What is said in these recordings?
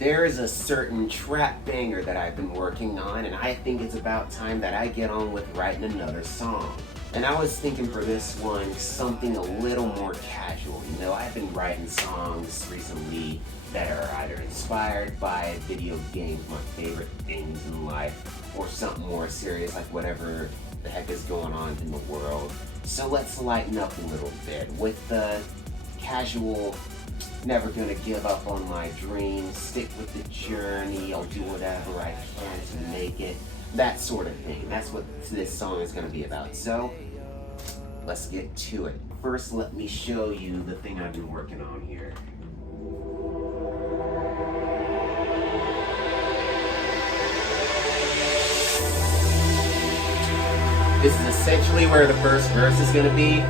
There's a certain trap banger that I've been working on, and I think it's about time that I get on with writing another song. And I was thinking for this one, something a little more casual. You know, I've been writing songs recently that are either inspired by video games, my favorite things in life, or something more serious like whatever the heck is going on in the world. So let's lighten up a little bit with the casual, never gonna give up on my dreams, stick with the journey, I'll do whatever I can to make it, that sort of thing. That's what this song is gonna be about. So let's get to it. First, let me show you the thing I've been working on here. This is essentially where the first verse is gonna be.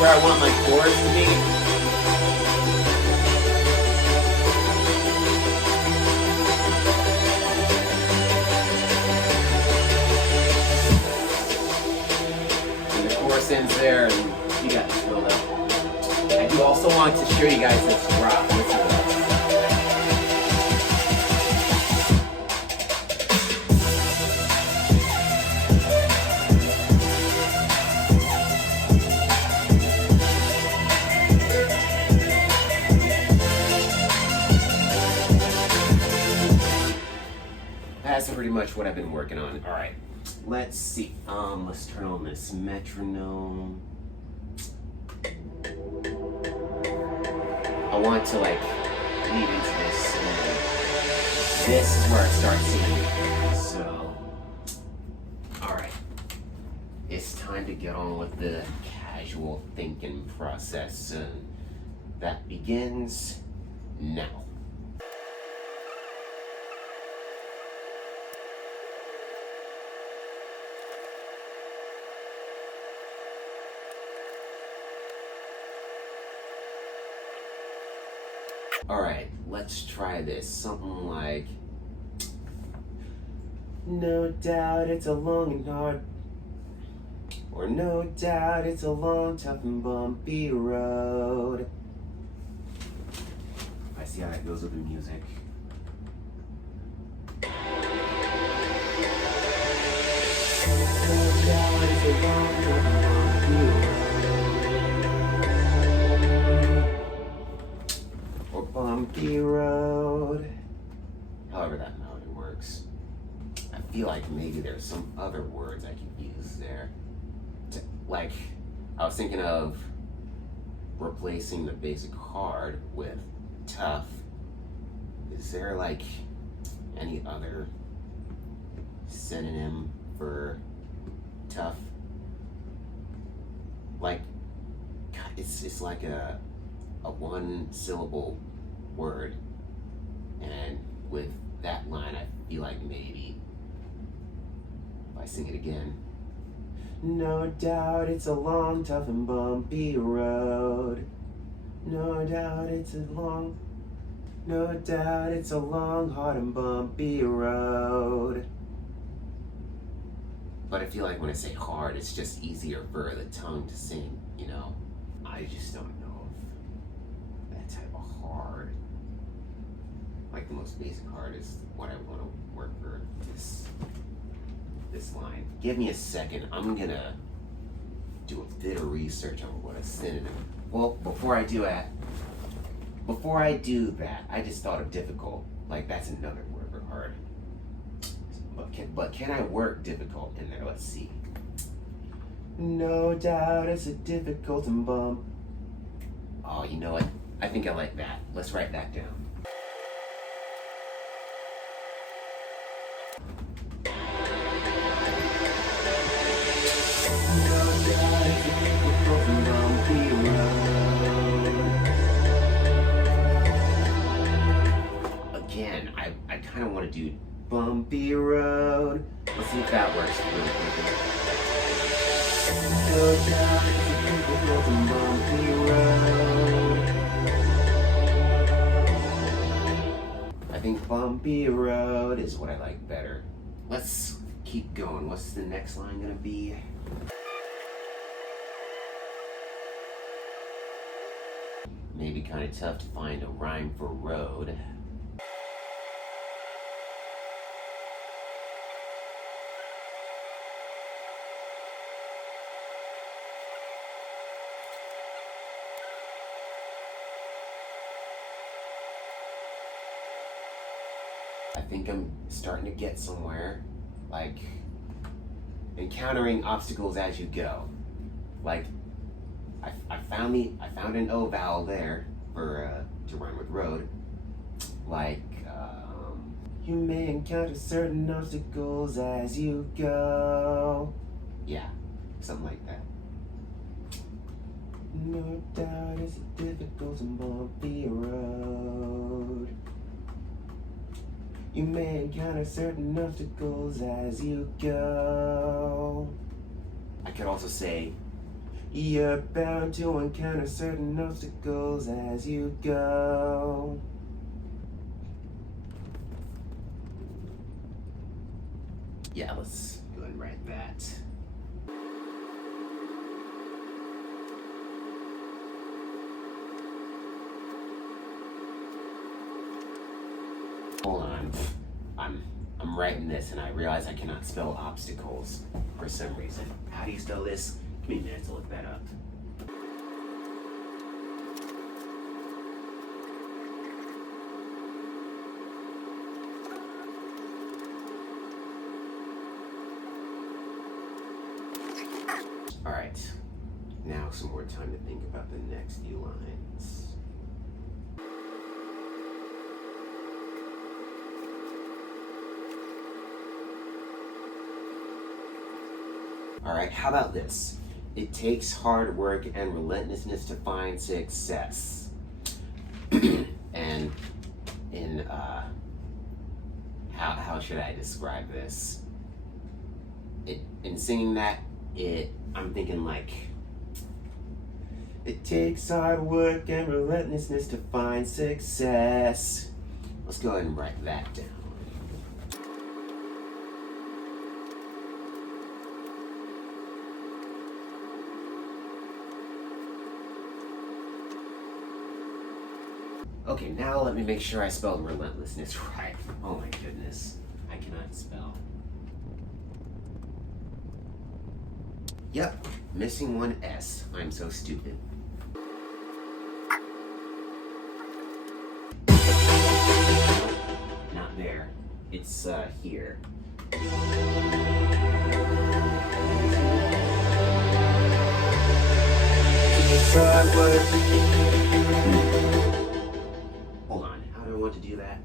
Where I want my chords to be. And the chorus ends there, and you got this build up. I do also want to show you guys this drop. Listen to this. That's pretty much what I've been working on. All right, let's see. Let's turn on this metronome. I want to like lead into this. This is where I start singing. So, all right, it's time to get on with the casual thinking process, and that begins now. Alright, let's try this. Something like, no doubt it's a long and hard, or no doubt it's a long, tough and bumpy road. I see how that goes with the music. No doubt it's a long, tough and bumpy road. Bumpy road. However that melody works. I feel like maybe there's some other words I can use there. Like, I was thinking of replacing the basic hard with tough. Is there like any other synonym for tough? Like, God, it's like a one syllable word, and with that line I feel like maybe if I sing it again, no doubt it's a long, tough and bumpy road, no doubt it's a long, no doubt it's a long, hard and bumpy road. But I feel like when I say hard, it's just easier for the tongue to sing, you know. I just don't know if that type of hard, like the most basic hard, is what I want to work for this line. Give me a second. I'm gonna do a bit of research on what a synonym. Well, before I do that, I just thought of difficult. Like that's another word for hard. But can I work difficult in there? Let's see. No doubt it's a difficult and bump. Oh, you know what? I think I like that. Let's write that down. Again, I kind of want to do bumpy road. Let's see if that works really quickly. No doubt it's a difficult and bumpy road. think bumpy road is what I like better. Let's keep going. What's the next line gonna be? Maybe kind of tough to find a rhyme for road. I think I'm starting to get somewhere, like encountering obstacles as you go. Like I found an O vowel there for to rhyme with road. Like you may encounter certain obstacles as you go. Yeah, something like that. No doubt it's a difficult and bumpy road. You may encounter certain obstacles as you go. I could also say, you're bound to encounter certain obstacles as you go. Yeah, let's go ahead and write that. Hold on. I'm writing this and I realize I cannot spell obstacles for some reason. How do you spell this? Give me a minute to look that up. Alright. Now some more time to think about the next few lines. Alright, how about this? It takes hard work and relentlessness to find success. And in, how should I describe this? In singing that, I'm thinking like, it takes hard work and relentlessness to find success. Let's go ahead and write that down. Okay, now let me make sure I spelled relentlessness right. Oh my goodness, I cannot spell. Yep, missing one S. I'm so stupid. Not there. It's here. Hold on, how do I want to do that?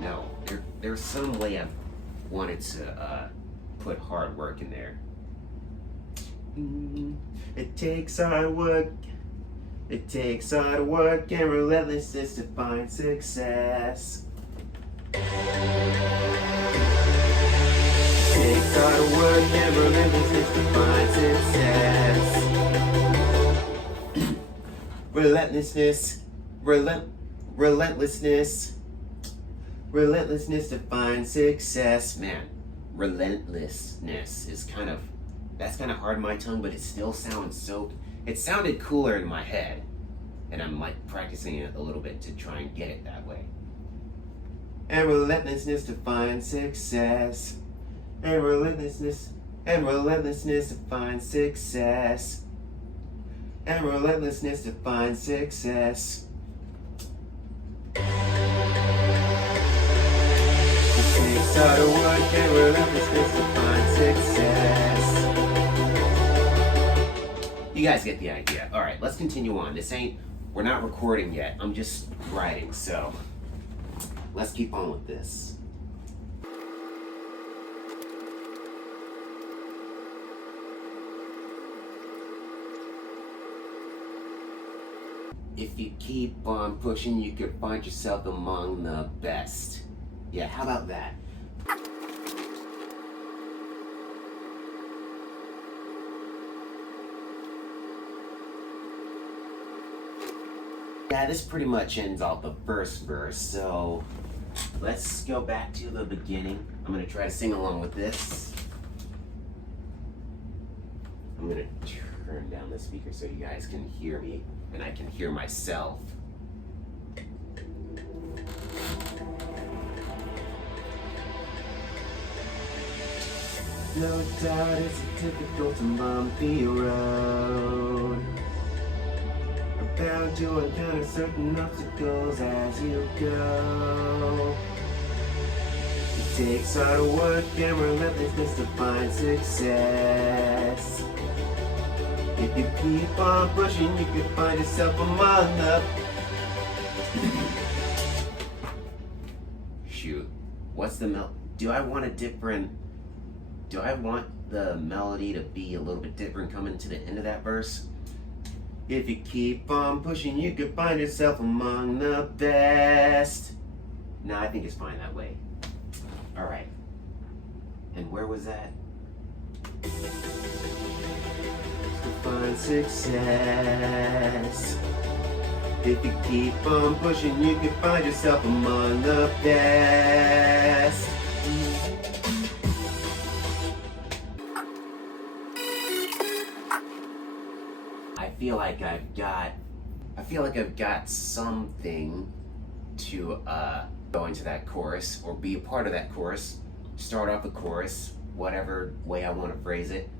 No, there's some way I've wanted to put hard work in there. It takes hard work. It takes hard work and relentlessness to find success. Takes hard work and relentlessness to find success. Relentlessness to find success. Man, relentlessness is that's kind of hard on my tongue, but it still sounds it sounded cooler in my head. And I'm like practicing it a little bit to try and get it that way. And relentlessness to find success. And relentlessness to find success. And relentlessness to find success. It takes hard work and relentlessness to find success. You guys get the idea. Alright, let's continue on. We're not recording yet. I'm just writing, so let's keep on with this. If you keep on pushing, you could find yourself among the best. Yeah, how about that? Yeah, this pretty much ends off the first verse, so let's go back to the beginning. I'm gonna try to sing along with this. I'm gonna turn down the speaker so you guys can hear me and I can hear myself. No doubt it's a difficult and bumpy road. You're bound to encounter certain obstacles as you go. It takes hard work and relentlessness to find success. If you keep on pushing, you can find yourself among the... Shoot, what's the do I want the melody to be a little bit different coming to the end of that verse? If you keep on pushing, you can find yourself among the best. No, I think it's fine that way. All right. And where was that? To find success. If you keep on pushing, you can find yourself among the best. I feel like I've got something to go into that chorus or be a part of that chorus, start off the chorus, whatever way I want to phrase it.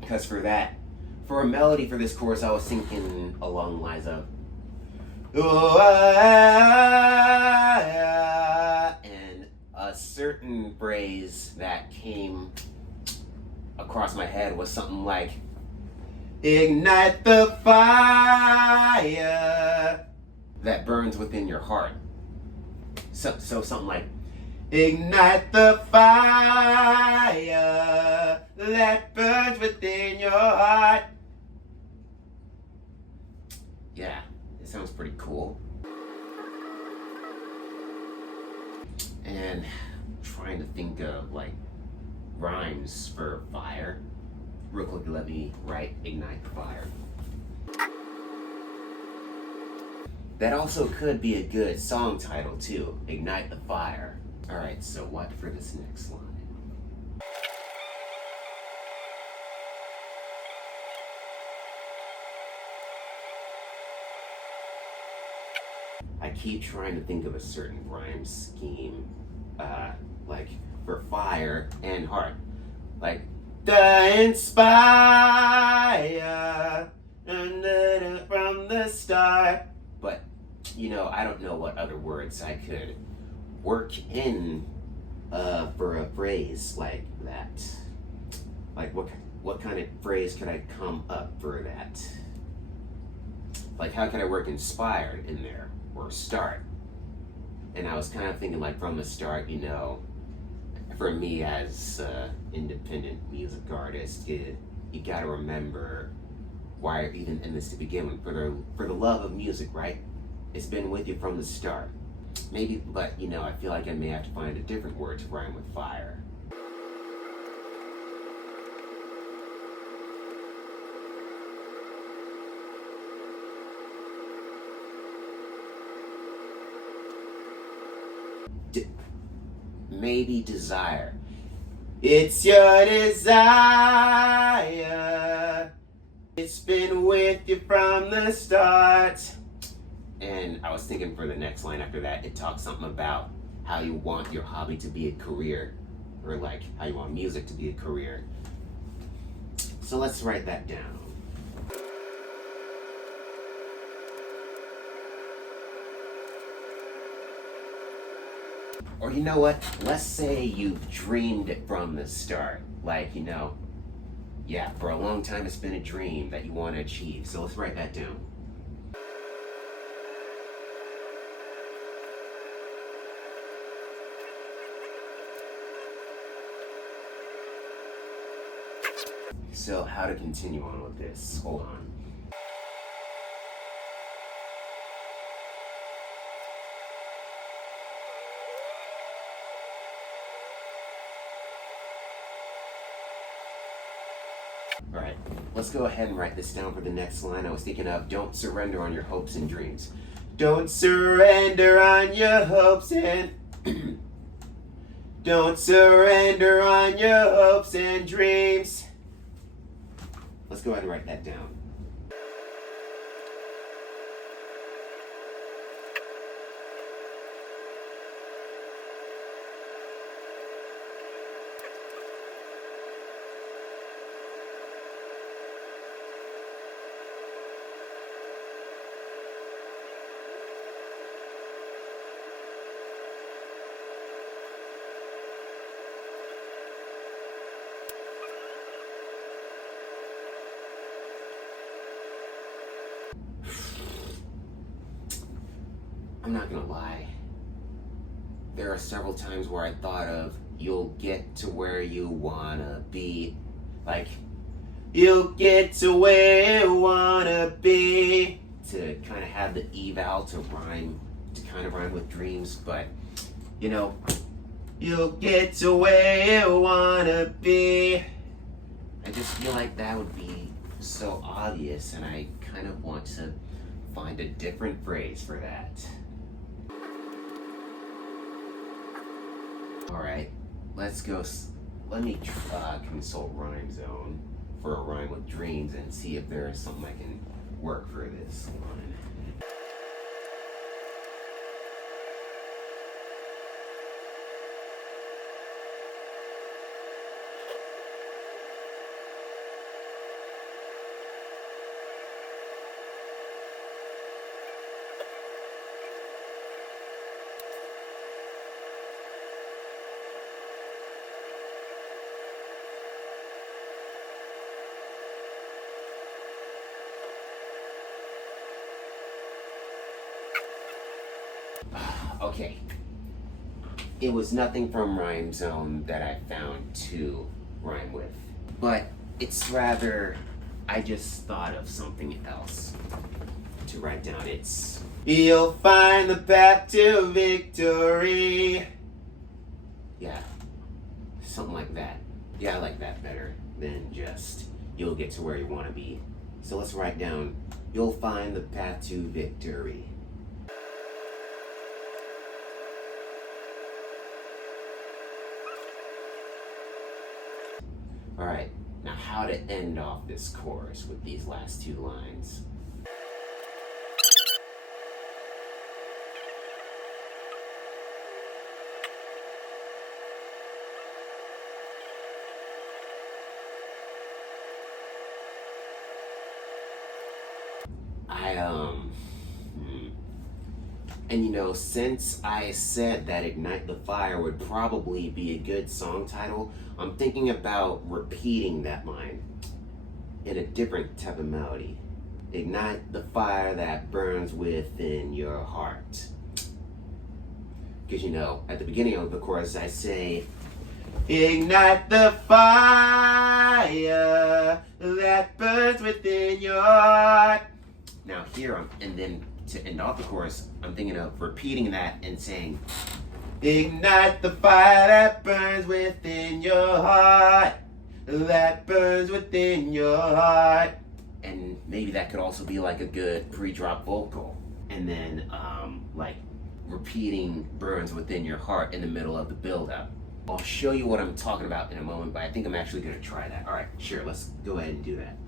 Because for a melody for this chorus, I was thinking along the lines of and a certain phrase that came across my head was something like, ignite the fire that burns within your heart. So something like, ignite the fire that burns within your heart. Yeah, it sounds pretty cool. And trying to think of like rhymes for fire. Real quick, let me write ignite the fire. That also could be a good song title too, Ignite the Fire. All right, so what for this next line? I keep trying to think of a certain rhyme scheme, like for fire and heart. Like, the inspire from the start. But, I don't know what other words I could work in for a phrase like that. Like, what kind of phrase could I come up for that? Like, how could I work inspired in there, or start? And I was kind of thinking, like, from the start, for me as an independent music artist, you gotta remember why you're even in this to begin with. For the love of music, right? It's been with you from the start. Maybe, but I feel like I may have to find a different word to rhyme with fire. Maybe desire. It's your desire. It's been with you from the start. And I was thinking for the next line after that, it talks something about how you want your hobby to be a career, or like how you want music to be a career. So let's write that down. Or you know what? Let's say you've dreamed it from the start. Like, yeah, for a long time it's been a dream that you want to achieve. So let's write that down. So how to continue on with this? Hold on. All right. let's go ahead and write this down for the next line. I was thinking of don't surrender on your hopes and dreams. Don't surrender on your hopes and don't surrender on your hopes and dreams. Let's go ahead and write that down. I'm not gonna lie. There are several times where I thought of you'll get to where you wanna be. Like, you'll get to where you wanna be. To kind of have the eval to kind of rhyme with dreams, but you know, you'll get to where you wanna be. I just feel like that would be so obvious, and I kind of want to find a different phrase for that. Alright, let's go. Let me consult Rhyme Zone for a rhyme with dreams and see if there is something I can work for this line. Okay, it was nothing from Rhyme Zone that I found to rhyme with, but it's rather, I just thought of something else to write down. It's, you'll find the path to victory. Yeah, something like that. Yeah, I like that better than just, you'll get to where you want to be. So let's write down, you'll find the path to victory. Alright, now how to end off this chorus with these last two lines. And you know, since I said that Ignite the Fire would probably be a good song title, I'm thinking about repeating that line in a different type of melody. Ignite the fire that burns within your heart. Because you know, at the beginning of the chorus I say, ignite the fire that burns within your heart. Now here, and then to end off the chorus, I'm thinking of repeating that and saying, ignite the fire that burns within your heart, that burns within your heart. And maybe that could also be like a good pre-drop vocal. And then like repeating burns within your heart in the middle of the build-up. I'll show you what I'm talking about in a moment, but I think I'm actually gonna try that. All right, sure, let's go ahead and do that.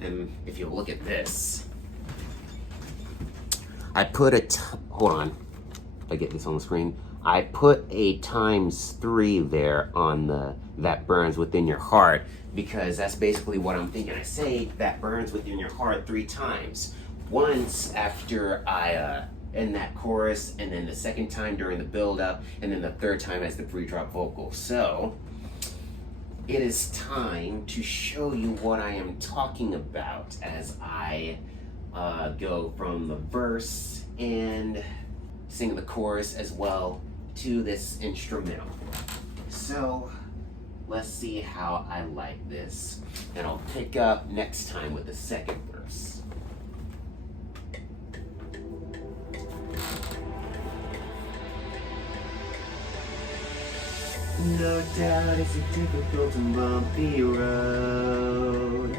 And if you look at this, I put hold on, if I get this on the screen, I put a ×3 there on the that burns within your heart, because that's basically what I'm thinking. I say that burns within your heart 3 times. Once after I end that chorus, and then the second time during the build up, and then the third time as the pre-drop vocal. So it is time to show you what I am talking about as I go from the verse and sing the chorus as well to this instrumental. So let's see how I like this, and I'll pick up next time with the second verse. No doubt it's a difficult and bumpy road.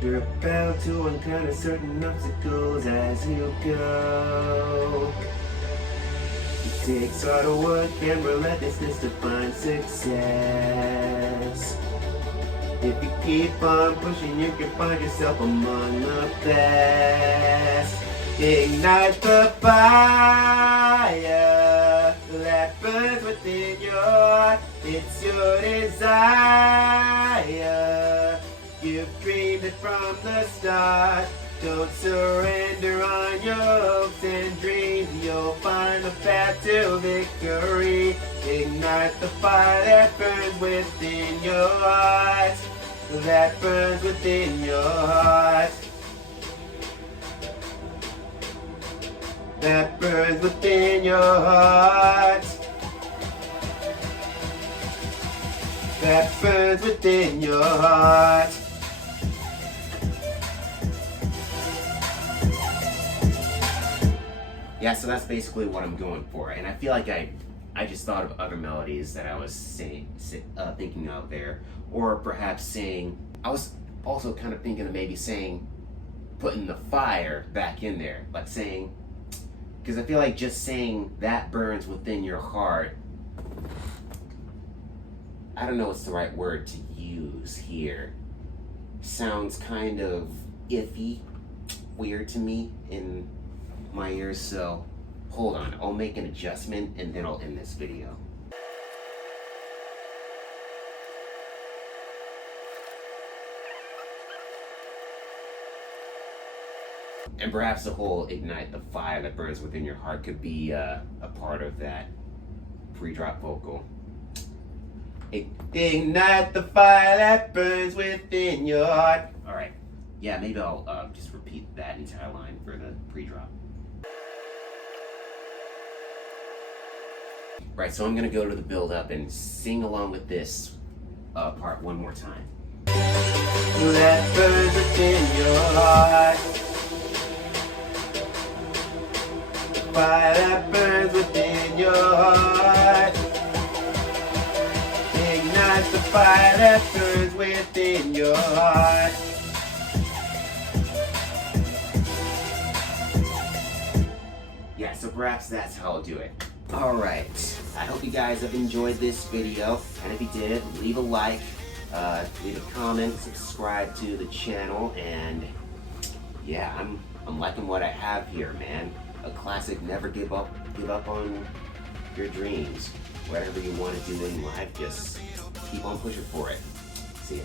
You're about to encounter certain obstacles as you go. It takes hard work and relentlessness to find success. If you keep on pushing, you can find yourself among the best. Ignite the fire that burns within your heart. It's your desire. You've dreamed it from the start. Don't surrender on your hopes and dreams. You'll find the path to victory. Ignite the fire that burns within your heart. That burns within your heart. That burns within your heart. That burns within your heart. Yeah, so that's basically what I'm going for, and I feel like I just thought of other melodies that I was thinking of there, or perhaps saying, I was also kind of thinking of maybe saying, putting the fire back in there, like saying, because I feel like just saying that burns within your heart, I don't know what's the right word to use here, sounds kind of iffy, weird to me in my ears, so hold on, I'll make an adjustment and then I'll end this video. And perhaps the whole ignite the fire that burns within your heart could be a part of that pre-drop vocal. Ignite the fire that burns within your heart. All right, yeah, maybe I'll just repeat that entire line for the pre-drop. Right, so I'm gonna go to the build-up and sing along with this part one more time. That burns within your heart. The fire that burns within your heart. Ignite the fire that burns within your heart. Yeah, so perhaps that's how I'll do it. Alright, I hope you guys have enjoyed this video, and if you did, leave a like, leave a comment, subscribe to the channel, and yeah, I'm liking what I have here, man. A classic, never give up on your dreams. Whatever you want to do in life, just keep on pushing for it. See ya.